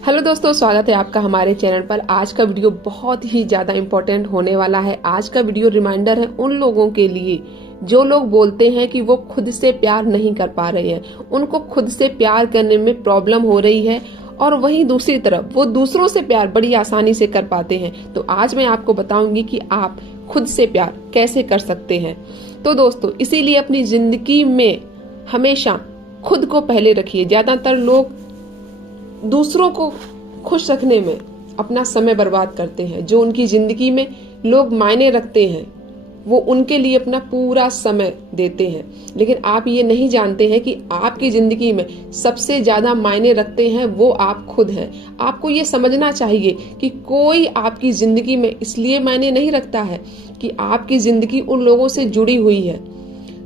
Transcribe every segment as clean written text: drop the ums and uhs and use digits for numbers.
Hello दोस्तों, स्वागत है आपका हमारे चैनल पर। आज का वीडियो बहुत ही ज्यादा इम्पोर्टेंट होने वाला है। आज का वीडियो रिमाइंडर है उन लोगों के लिए जो लोग बोलते हैं कि वो खुद से प्यार नहीं कर पा रहे हैं, उनको खुद से प्यार करने में प्रॉब्लम हो रही है, और वहीं दूसरी तरफ वो दूसरों से प्यार बड़ी आसानी से कर पाते हैं। तो आज मैं आपको बताऊंगी कि आप खुद से प्यार कैसे कर सकते हैं। तो दोस्तों, इसीलिए अपनी जिंदगी में हमेशा खुद को पहले रखिए। ज्यादातर लोग दूसरों को खुश रखने में अपना समय बर्बाद करते हैं। जो उनकी जिंदगी में लोग मायने रखते हैं वो उनके लिए अपना पूरा समय देते हैं, लेकिन आप ये नहीं जानते हैं कि आपकी जिंदगी में सबसे ज्यादा मायने रखते हैं वो आप खुद हैं। आपको ये समझना चाहिए कि कोई आपकी जिंदगी में इसलिए मायने नहीं रखता है कि आपकी जिंदगी उन लोगों से जुड़ी हुई है।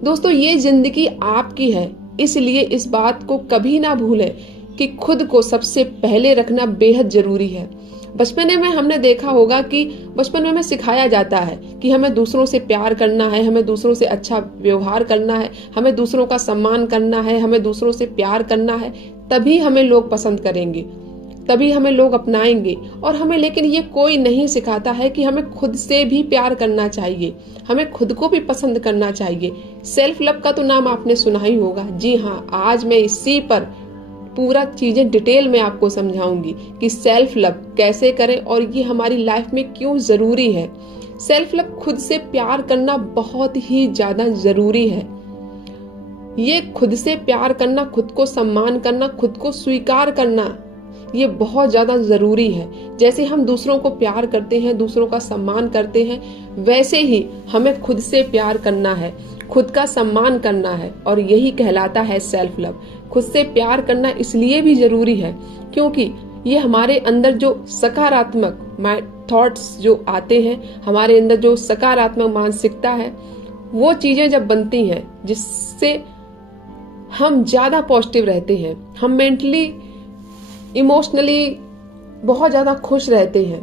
दोस्तों, ये जिंदगी आपकी है, इसलिए इस बात को कभी ना भूलें कि खुद को सबसे पहले रखना बेहद जरूरी है। बचपन में हमने देखा होगा कि बचपन में हमें सिखाया जाता है कि हमें दूसरों से प्यार करना है, हमें दूसरों से अच्छा व्यवहार करना है, हमें दूसरों का सम्मान करना है, हमें दूसरों से प्यार करना है, तभी हमें लोग पसंद करेंगे, तभी हमें लोग अपनाएंगे। और हमें लेकिन ये कोई नहीं सिखाता है कि हमें खुद से भी प्यार करना चाहिए, हमें खुद को भी पसंद करना चाहिए। सेल्फ लव का तो नाम आपने सुना ही होगा। जी हाँ, आज मैं इसी पर पूरा चीजें डिटेल में आपको समझाऊंगी कि सेल्फ लव कैसे करें और ये हमारी लाइफ में क्यों जरूरी है। सेल्फ लव, खुद से प्यार करना बहुत ही ज्यादा जरूरी है। ये खुद से प्यार करना, खुद को सम्मान करना, खुद को स्वीकार करना, ये बहुत ज्यादा जरूरी है। जैसे हम दूसरों को प्यार करते हैं, दूसरों का सम्मान करते हैं, वैसे ही हमें खुद से प्यार करना है, खुद का सम्मान करना है, और यही कहलाता है सेल्फ लव। खुद से प्यार करना इसलिए भी जरूरी है क्योंकि ये हमारे अंदर जो सकारात्मक थॉट्स जो आते हैं, हमारे अंदर जो सकारात्मक मानसिकता है, वो चीजें जब बनती हैं जिससे हम ज्यादा पॉजिटिव रहते हैं, हम मेंटली इमोशनली बहुत ज्यादा खुश रहते हैं।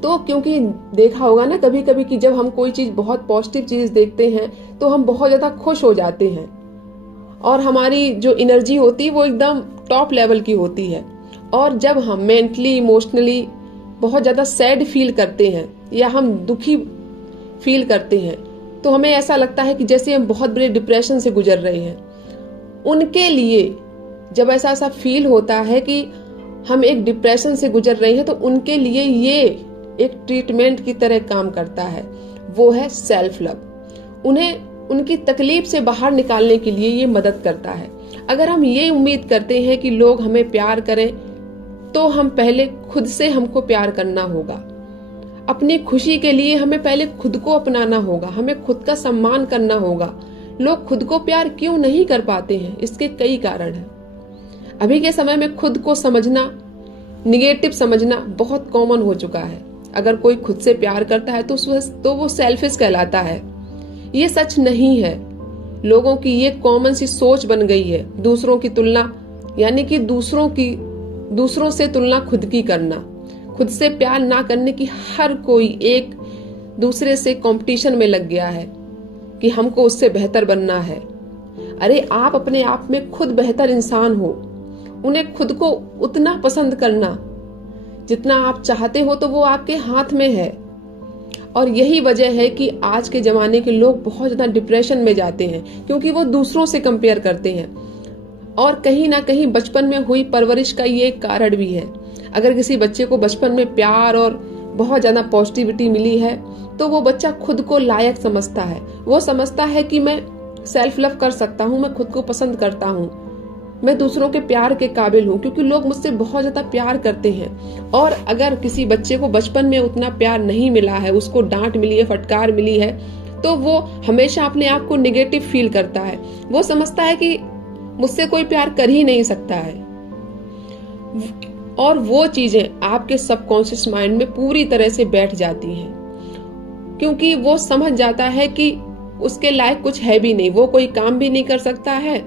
तो क्योंकि देखा होगा ना कभी कभी कि जब हम कोई चीज, बहुत पॉजिटिव चीज देखते हैं तो हम बहुत ज्यादा खुश हो जाते हैं और हमारी जो एनर्जी होती है वो एकदम टॉप लेवल की होती है। और जब हम मेंटली इमोशनली बहुत ज्यादा सैड फील करते हैं या हम दुखी फील करते हैं तो हमें ऐसा लगता है कि जैसे हम बहुत बड़े डिप्रेशन से गुजर रहे हैं। उनके लिए जब ऐसा फील होता है कि हम एक डिप्रेशन से गुजर रहे हैं तो उनके लिए ये एक ट्रीटमेंट की तरह काम करता है, वो है सेल्फ लव। उन्हें उनकी तकलीफ से बाहर निकालने के लिए ये मदद करता है। अगर हम ये उम्मीद करते हैं कि लोग हमें प्यार करें तो हम पहले खुद से हमको प्यार करना होगा। अपनी खुशी के लिए हमें पहले खुद को अपनाना होगा, हमें खुद का सम्मान करना होगा। लोग खुद को प्यार क्यों नहीं कर पाते हैं, इसके कई कारण हैं। अभी के समय में खुद को समझना, निगेटिव समझना बहुत कॉमन हो चुका है। अगर कोई खुद से प्यार करता है तो वो सेल्फिश कहलाता है। ये सच नहीं है। लोगों की ये कॉमन सी सोच बन गई है। दूसरों की तुलना, यानी कि दूसरों से तुलना खुद की करना, खुद से प्यार ना करने की हर कोई एक दूसरे से कंपटीशन में लग गया है कि हमको उससे बेहतर बनना है। अरे, आप अपने आप में खुद बेहतर इंसान हो। उन्हें खुद को उतना पसंद करना जितना आप चाहते हो तो वो आपके हाथ में है। और यही वजह है कि आज के जमाने के लोग बहुत ज्यादा डिप्रेशन में जाते हैं क्योंकि वो दूसरों से कंपेयर करते हैं। और कहीं ना कहीं बचपन में हुई परवरिश का ये एक कारण भी है। अगर किसी बच्चे को बचपन में प्यार और बहुत ज्यादा पॉजिटिविटी मिली है तो वो बच्चा खुद को लायक समझता है। वो समझता है कि मैं सेल्फ लव कर सकता हूँ, मैं खुद को पसंद करता हूँ, मैं दूसरों के प्यार के काबिल हूँ क्योंकि लोग मुझसे बहुत ज्यादा प्यार करते हैं। और अगर किसी बच्चे को बचपन में उतना प्यार नहीं मिला है, उसको डांट मिली है, फटकार मिली है, तो वो हमेशा अपने आप को नेगेटिव फील करता है। वो समझता है कि मुझसे कोई प्यार कर ही नहीं सकता है। और वो चीजें आपके सबकॉन्शियस माइंड में पूरी तरह से बैठ जाती हैं क्योंकि वो समझ जाता है कि उसके लायक कुछ है भी नहीं, वो कोई काम भी नहीं कर सकता है,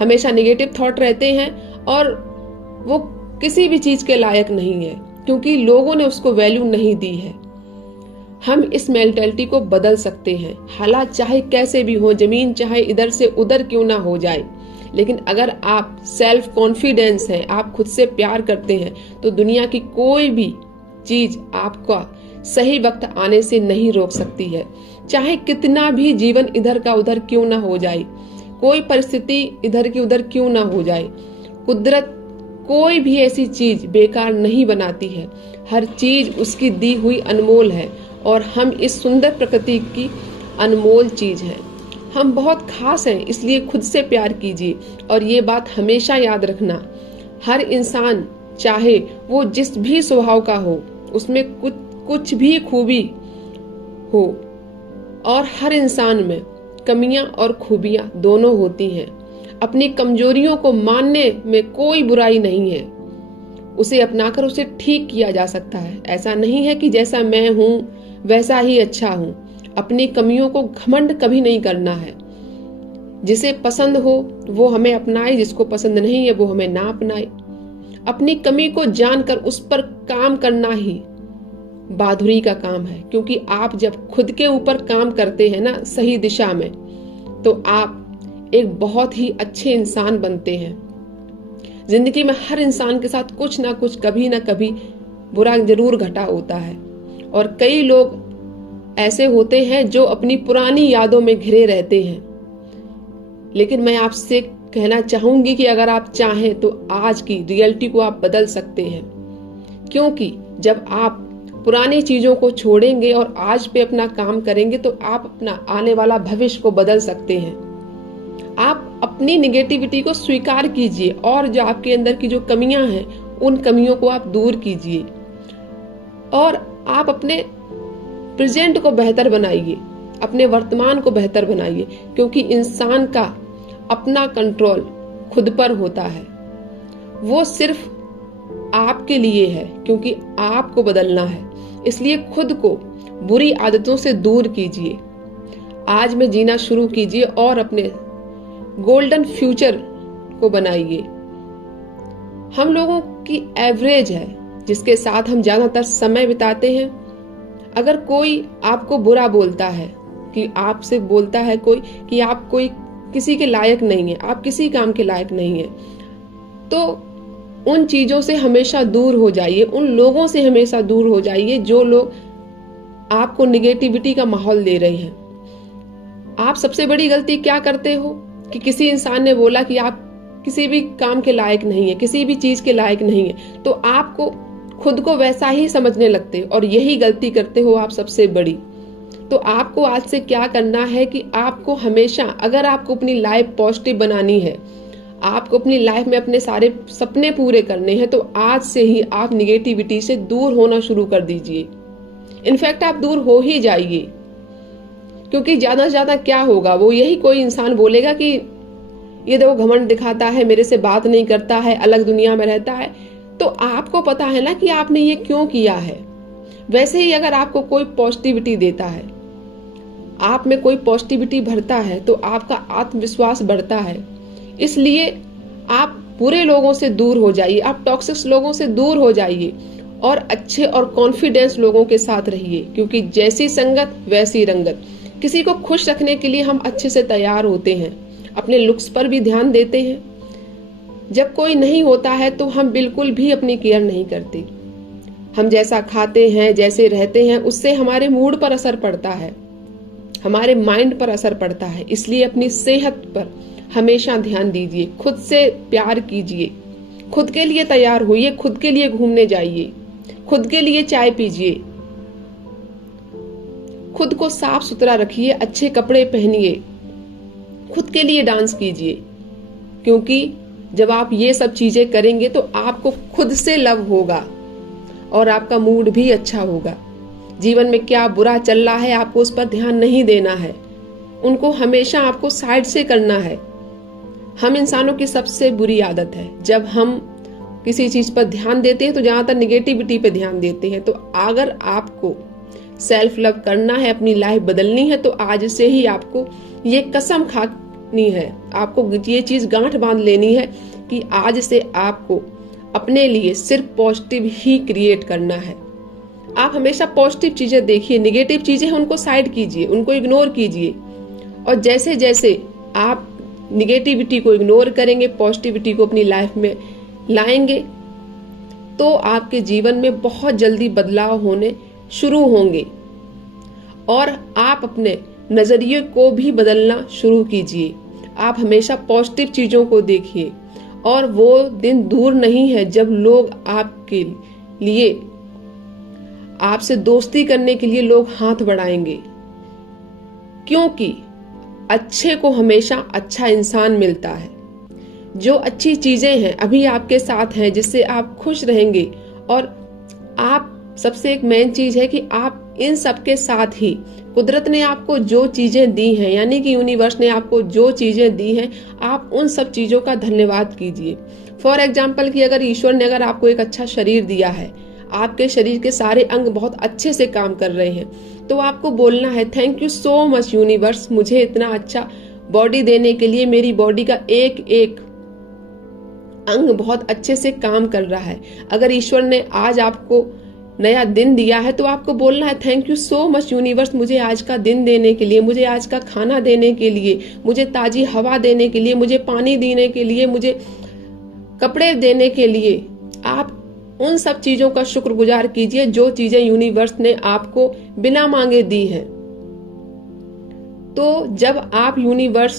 हमेशा नेगेटिव थॉट रहते हैं और वो किसी भी चीज के लायक नहीं है क्योंकि लोगों ने उसको वैल्यू नहीं दी है। हम इस मेंटालिटी को बदल सकते हैं। हालात चाहे कैसे भी हो, जमीन चाहे इधर से उधर क्यों ना हो जाए, लेकिन अगर आप सेल्फ कॉन्फिडेंस हैं, आप खुद से प्यार करते हैं, तो दुनिया की कोई भी चीज आपका सही वक्त आने से नहीं रोक सकती है। चाहे कितना भी जीवन इधर का उधर क्यों ना हो जाए, कोई परिस्थिति इधर की उधर क्यों ना हो जाए, कुदरत कोई भी ऐसी चीज बेकार नहीं बनाती है। हर चीज उसकी दी हुई अनमोल है और हम इस सुंदर प्रकृति की अनमोल चीज है। हम बहुत खास हैं, इसलिए खुद से प्यार कीजिए। और ये बात हमेशा याद रखना, हर इंसान चाहे वो जिस भी स्वभाव का हो, उसमें कुछ भी खूबी हो, और हर इंसान में कमियां और खूबियां दोनों होती हैं। अपनी कमजोरियों को मानने में कोई बुराई नहीं है, उसे अपनाकर उसे ठीक किया जा सकता है। ऐसा नहीं है कि जैसा मैं हूँ वैसा ही अच्छा हूँ। अपनी कमियों को घमंड कभी नहीं करना है। जिसे पसंद हो वो हमें अपनाए, जिसको पसंद नहीं है वो हमें ना अपनाए। अपनी कमी को जानकर उस पर काम करना ही बहादुरी का काम है, क्योंकि आप जब खुद के ऊपर काम करते हैं ना सही दिशा में, तो आप एक बहुत ही अच्छे इंसान बनते हैं। जिंदगी में हर इंसान के साथ कुछ ना कुछ, कभी ना कभी बुरा जरूर घटा होता है, और कई लोग ऐसे होते हैं जो अपनी पुरानी यादों में घिरे रहते हैं। लेकिन मैं आपसे कहना चाहूंगी कि अगर आप चाहें तो आज की रियलिटी को आप बदल सकते हैं, क्योंकि जब आप पुरानी चीजों को छोड़ेंगे और आज पे अपना काम करेंगे तो आप अपना आने वाला भविष्य को बदल सकते हैं। आप अपनी निगेटिविटी को स्वीकार कीजिए और जो आपके अंदर की जो कमियां हैं उन कमियों को आप दूर कीजिए, और आप अपने प्रेजेंट को बेहतर बनाइए, अपने वर्तमान को बेहतर बनाइए, क्योंकि इंसान का अपना कंट्रोल खुद पर होता है। वो सिर्फ आपके लिए है, क्योंकि आपको बदलना है। इसलिए खुद को बुरी आदतों से दूर कीजिए, आज में जीना शुरू कीजिए और अपने गोल्डन फ्यूचर को बनाइए। हम लोगों की एवरेज है जिसके साथ हम ज्यादातर समय बिताते हैं। अगर कोई आपको बुरा बोलता है, कि आपसे बोलता है कोई कि आप कोई किसी के लायक नहीं है, आप किसी काम के लायक नहीं है, तो उन चीजों से हमेशा दूर हो जाइए, उन लोगों से हमेशा दूर हो जाइए जो लोग आपको निगेटिविटी का माहौल दे रहे हैं। आप सबसे बड़ी गलती क्या करते हो कि किसी इंसान ने बोला कि आप किसी भी काम के लायक नहीं है, किसी भी चीज के लायक नहीं है, तो आपको खुद को वैसा ही समझने लगते हो और यही गलती करते हो आप सबसे बड़ी। तो आपको आज से क्या करना है कि आपको हमेशा, अगर आपको अपनी लाइफ पॉजिटिव बनानी है, आपको अपनी लाइफ में अपने सारे सपने पूरे करने हैं, तो आज से ही आप निगेटिविटी से दूर होना शुरू कर दीजिए। इनफैक्ट आप दूर हो ही जाइए, क्योंकि ज्यादा से ज्यादा क्या होगा, वो यही कोई इंसान बोलेगा कि ये देखो घमंड दिखाता है, मेरे से बात नहीं करता है, अलग दुनिया में रहता है। तो आपको पता है ना कि आपने ये क्यों किया है। वैसे ही अगर आपको कोई पॉजिटिविटी देता है, आप में कोई पॉजिटिविटी भरता है, तो आपका आत्मविश्वास बढ़ता है। इसलिए आप बुरे लोगों से दूर हो जाइए, आप टॉक्सिक लोगों से दूर हो जाइए और अच्छे और कॉन्फिडेंस लोगों के साथ रहिए, क्योंकि जैसी संगत वैसी रंगत। किसी को खुश रखने के लिए हम अच्छे से तैयार होते हैं, अपने लुक्स पर भी ध्यान देते हैं। जब कोई नहीं होता है तो हम बिल्कुल भी अपनी केयर नहीं करते। हम जैसा खाते हैं, जैसे रहते हैं, उससे हमारे मूड पर असर पड़ता है, हमारे माइंड पर असर पड़ता है। इसलिए अपनी सेहत पर हमेशा ध्यान दीजिए, खुद से प्यार कीजिए, खुद के लिए तैयार होइए, खुद के लिए घूमने जाइए, खुद के लिए चाय पीजिए, खुद को साफ सुथरा रखिए, अच्छे कपड़े पहनिए, खुद के लिए डांस कीजिए, क्योंकि जब आप ये सब चीजें करेंगे तो आपको खुद से लव होगा और आपका मूड भी अच्छा होगा। जीवन में क्या बुरा चल रहा है आपको उस पर ध्यान नहीं देना है, उनको हमेशा आपको साइड से करना है। हम इंसानों की सबसे बुरी आदत है, जब हम किसी चीज पर ध्यान देते हैं तो ज्यादातर निगेटिविटी पे ध्यान देते हैं। तो अगर आपको सेल्फ लव करना है, अपनी लाइफ बदलनी है, तो आज से ही आपको ये कसम खानी है, आपको ये चीज गांठ बांध लेनी है कि आज से आपको अपने लिए सिर्फ पॉजिटिव ही क्रिएट करना है। आप हमेशा पॉजिटिव चीजें देखिए, निगेटिव चीजें उनको साइड कीजिए, उनको इग्नोर कीजिए। और जैसे जैसे आप निगेटिविटी को इग्नोर करेंगे, पॉजिटिविटी को अपनी लाइफ में लाएंगे, तो आपके जीवन में बहुत जल्दी बदलाव होने शुरू होंगे और आप अपने नजरिए को भी बदलना शुरू कीजिए। आप हमेशा पॉजिटिव चीजों को देखिए और वो दिन दूर नहीं है जब लोग आपके लिए, आपसे दोस्ती करने के लिए लोग हाथ बढ़ाएंगे, क्योंकि अच्छे को हमेशा अच्छा इंसान मिलता है। जो अच्छी चीजें हैं अभी आपके साथ हैं, जिससे आप खुश रहेंगे, और आप सबसे एक मेन चीज है कि आप इन सब के साथ ही कुदरत ने आपको जो चीजें दी हैं, यानी कि यूनिवर्स ने आपको जो चीजें दी हैं, आप उन सब चीजों का धन्यवाद कीजिए। फॉर एग्जाम्पल कि अगर ईश्वर ने अगर आपको एक अच्छा शरीर दिया है, आपके शरीर के सारे अंग बहुत अच्छे से काम कर रहे हैं, तो आपको बोलना है thank you so much universe, मुझे इतना अच्छा बॉडी देने के लिए। मेरी बॉडी का एक एक अंग बहुत अच्छे से काम कर रहा है। अगर ईश्वर ने आज आपको नया दिन दिया है तो आपको बोलना है thank you so much universe, मुझे आज का दिन देने के लिए, मुझे आज का खाना देने के लिए, मुझे ताजी हवा देने के लिए, मुझे पानी देने के लिए, मुझे कपड़े देने के लिए। आप उन सब चीजों का शुक्रगुजार कीजिए जो चीजें यूनिवर्स ने आपको बिना मांगे दी हैं। तो जब आप यूनिवर्स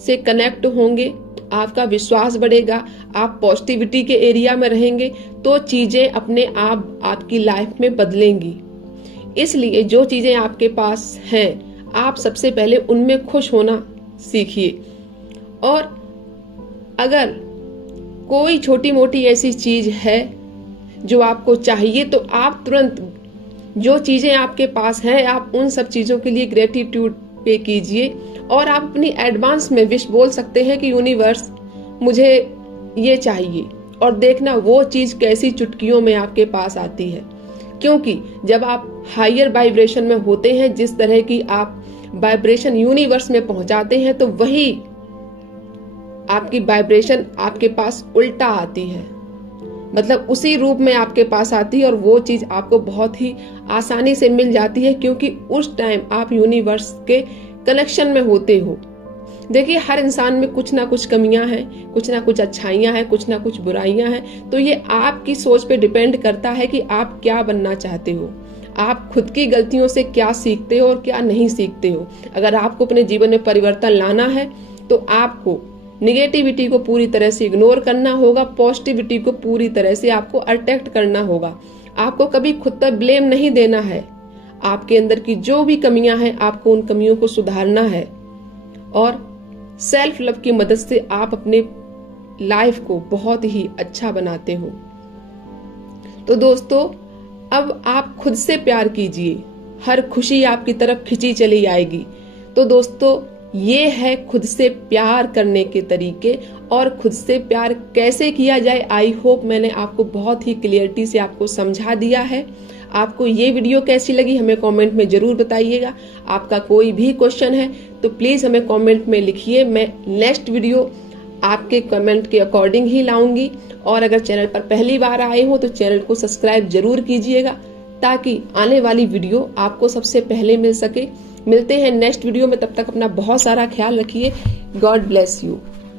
से कनेक्ट होंगे, आपका विश्वास बढ़ेगा, आप पॉजिटिविटी के एरिया में रहेंगे, तो चीजें अपने आप आपकी लाइफ में बदलेंगी। इसलिए जो चीजें आपके पास हैं, आप सबसे पहले उनमें खुश होना सीखिए। और अगर कोई छोटी मोटी ऐसी चीज है जो आपको चाहिए, तो आप तुरंत जो चीजें आपके पास हैं, आप उन सब चीजों के लिए ग्रेटिट्यूड पे कीजिए और आप अपनी एडवांस में विश बोल सकते हैं कि यूनिवर्स मुझे ये चाहिए, और देखना वो चीज कैसी चुटकियों में आपके पास आती है। क्योंकि जब आप हायर वाइब्रेशन में होते हैं, जिस तरह की आप वाइब्रेशन यूनिवर्स में पहुंचाते हैं, तो वही आपकी वाइब्रेशन आपके पास उल्टा आती है, मतलब उसी रूप में आपके पास आती है, और वो चीज आपको बहुत ही आसानी से मिल जाती है, क्योंकि उस टाइम आप यूनिवर्स के कनेक्शन में होते हो। देखिए, हर इंसान में कुछ ना कुछ कमियां हैं, कुछ ना कुछ अच्छाइयां हैं, कुछ ना कुछ बुराइयां हैं। तो ये आपकी सोच पे डिपेंड करता है कि आप क्या बनना चाहते हो, आप खुद की गलतियों से क्या सीखते हो और क्या नहीं सीखते हो। अगर आपको अपने जीवन में परिवर्तन लाना है, तो आपको निगेटिविटी को पूरी तरह से इग्नोर करना होगा, पॉजिटिविटी को पूरी तरह से आपको अट्रैक्ट करना होगा। आपको कभी खुद पर ब्लेम नहीं देना है। आपके अंदर की जो भी कमियां हैं, आपको उन कमियों को सुधारना है, और सेल्फ लव की मदद से आप अपने लाइफ को बहुत ही अच्छा बनाते हो। तो दोस्तों, अब आप खुद से प्यार कीजिए, हर खुशी आपकी तरफ खिंची चली आएगी। तो दोस्तों, ये है खुद से प्यार करने के तरीके, और खुद से प्यार कैसे किया जाए। आई होप मैंने आपको बहुत ही क्लियरिटी से आपको समझा दिया है। आपको ये वीडियो कैसी लगी हमें कमेंट में जरूर बताइएगा। आपका कोई भी क्वेश्चन है तो प्लीज हमें कमेंट में लिखिए। मैं नेक्स्ट वीडियो आपके कमेंट के अकॉर्डिंग ही लाऊंगी। और अगर चैनल पर पहली बार आए हो तो चैनल को सब्सक्राइब जरूर कीजिएगा, ताकि आने वाली वीडियो आपको सबसे पहले मिल सके। मिलते हैं नेक्स्ट वीडियो में, तब तक अपना बहुत सारा ख्याल रखिए। God bless you.